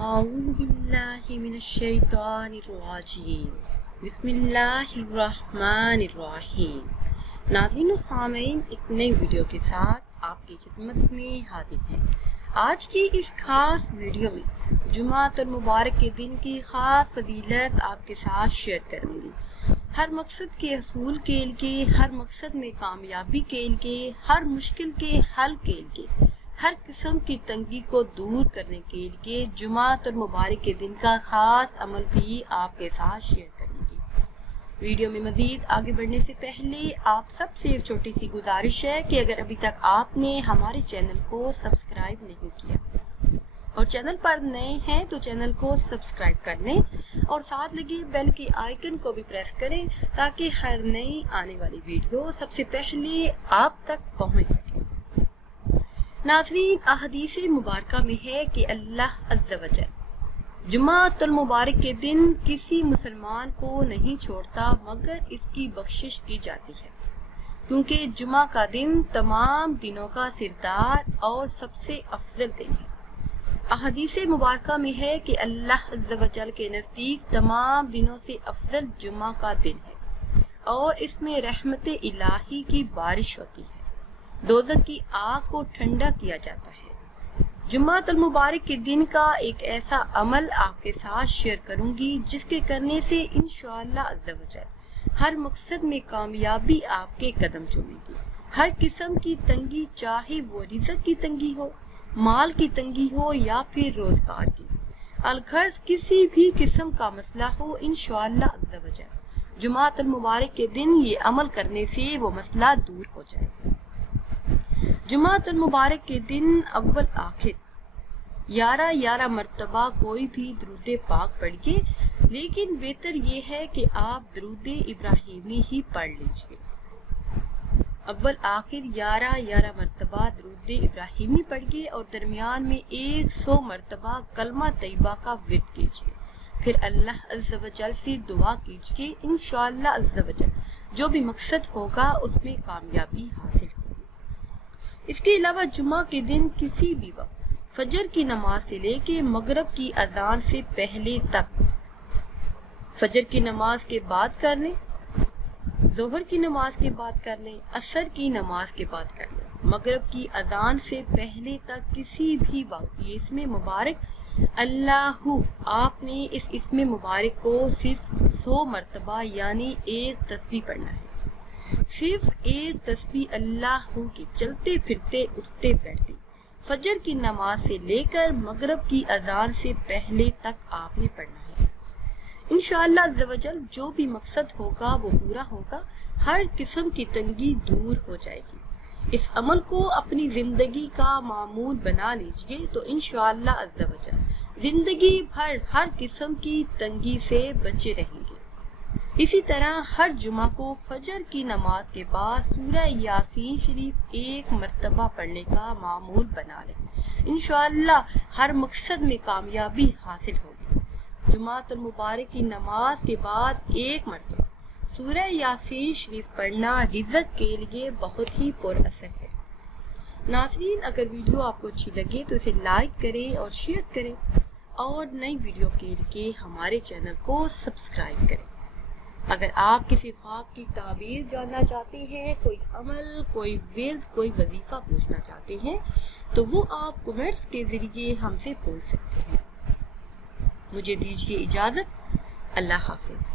أعوذ بالله من الشیطان الرجیم بسم اللہ الرحمن الرحیم۔ ناظرین و سامعین، ایک نئی ویڈیو کے ساتھ آپ کی خدمت میں حاضر ہیں۔ آج کی اس خاص ویڈیو میں جمعۃ المبارک کے دن کی خاص فضیلت آپ کے ساتھ شیئر کروں گی۔ ہر مقصد کے حصول کے لیے، ہر مقصد میں کامیابی کے لیے، ہر مشکل کے حل کے لیے، ہر قسم کی تنگی کو دور کرنے کے لیے جمعۃ المبارک کے دن کا خاص عمل بھی آپ کے ساتھ شیئر کریں گی۔ ویڈیو میں مزید آگے بڑھنے سے پہلے آپ سب سے ایک چھوٹی سی گزارش ہے کہ اگر ابھی تک آپ نے ہمارے چینل کو سبسکرائب نہیں کیا اور چینل پر نئے ہیں تو چینل کو سبسکرائب کر لیں اور ساتھ لگے بیل کے آئیکن کو بھی پریس کریں تاکہ ہر نئی آنے والی ویڈیو سب سے پہلے آپ تک پہنچ سکے۔ ناظرین، احادیث مبارکہ میں ہے کہ اللہ عز و جل جمعۃ المبارک کے دن کسی مسلمان کو نہیں چھوڑتا مگر اس کی بخشش کی جاتی ہے، کیونکہ جمعہ کا دن تمام دنوں کا سردار اور سب سے افضل دن ہے۔ احادیث مبارکہ میں ہے کہ اللہ عز و جل کے نزدیک تمام دنوں سے افضل جمعہ کا دن ہے اور اس میں رحمت الہی کی بارش ہوتی ہے، دوزخ کی آگ کو ٹھنڈا کیا جاتا ہے۔ جمعۃ المبارک کے دن کا ایک ایسا عمل آپ کے ساتھ شیئر کروں گی جس کے کرنے سے انشاءاللہ عز و جل ہر مقصد میں کامیابی آپ کے قدم چومے گی۔ ہر قسم کی تنگی، چاہے وہ رزق کی تنگی ہو، مال کی تنگی ہو یا پھر روزگار کی، الغرض کسی بھی قسم کا مسئلہ ہو، انشاءاللہ عز و جل جمعۃ المبارک کے دن یہ عمل کرنے سے وہ مسئلہ دور ہو جائے گا۔ جمعۃ المبارک کے دن اول آخر 11 مرتبہ کوئی بھی درود پاک پڑھیے، لیکن بہتر یہ ہے کہ آپ درود ابراہیمی ہی پڑھ لیجیے۔ اول آخر 11 مرتبہ درود ابراہیمی پڑھیے اور درمیان میں 100 مرتبہ کلمہ طیبہ کا ورد کیجیے، پھر اللہ عز و جل سے دعا کیجیے، انشاءاللہ عز و جل جو بھی مقصد ہوگا اس میں کامیابی حاصل ہوگی۔ اس کے علاوہ جمعہ کے دن کسی بھی وقت فجر کی نماز سے لے کے مغرب کی اذان سے پہلے تک، فجر کی نماز کے بعد کر لیں، ظہر کی نماز کے بعد کر لیں، عصر کی نماز کے بعد کر لیں، مغرب کی اذان سے پہلے تک کسی بھی وقت یہ اسم مبارک اللہ، آپ نے اس اسم مبارک کو صرف 100 مرتبہ یعنی ایک تسبیح پڑھنا ہے۔ صرف ایک تسبیح اللہ کی چلتے پھرتے اٹھتے بیٹھتے فجر کی نماز سے لے کر مغرب کی اذان سے پہلے تک آپ نے پڑھنا ہے۔ انشاءاللہ عز و جل جو بھی مقصد ہوگا وہ پورا ہوگا، ہر قسم کی تنگی دور ہو جائے گی۔ اس عمل کو اپنی زندگی کا معمول بنا لیجئے تو انشاءاللہ عز و جل زندگی بھر ہر قسم کی تنگی سے بچے رہیں گے۔ اسی طرح ہر جمعہ کو فجر کی نماز کے بعد سورہ یاسین شریف 1 مرتبہ پڑھنے کا معمول بنا لیں، انشاءاللہ ہر مقصد میں کامیابی حاصل ہوگی۔ جمعۃ المبارک کی نماز کے بعد 1 مرتبہ سورہ یاسین شریف پڑھنا رزق کے لیے بہت ہی پر اثر ہے۔ ناظرین، اگر ویڈیو آپ کو اچھی لگے تو اسے لائک کریں اور شیئر کریں اور نئی ویڈیو کے لیے ہمارے چینل کو سبسکرائب کریں۔ اگر آپ کسی خواب کی تعبیر جاننا چاہتے ہیں، کوئی عمل، کوئی ورد، کوئی وظیفہ پوچھنا چاہتے ہیں تو وہ آپ کمنٹس کے ذریعے ہم سے پوچھ سکتے ہیں۔ مجھے دیجیے اجازت، اللہ حافظ۔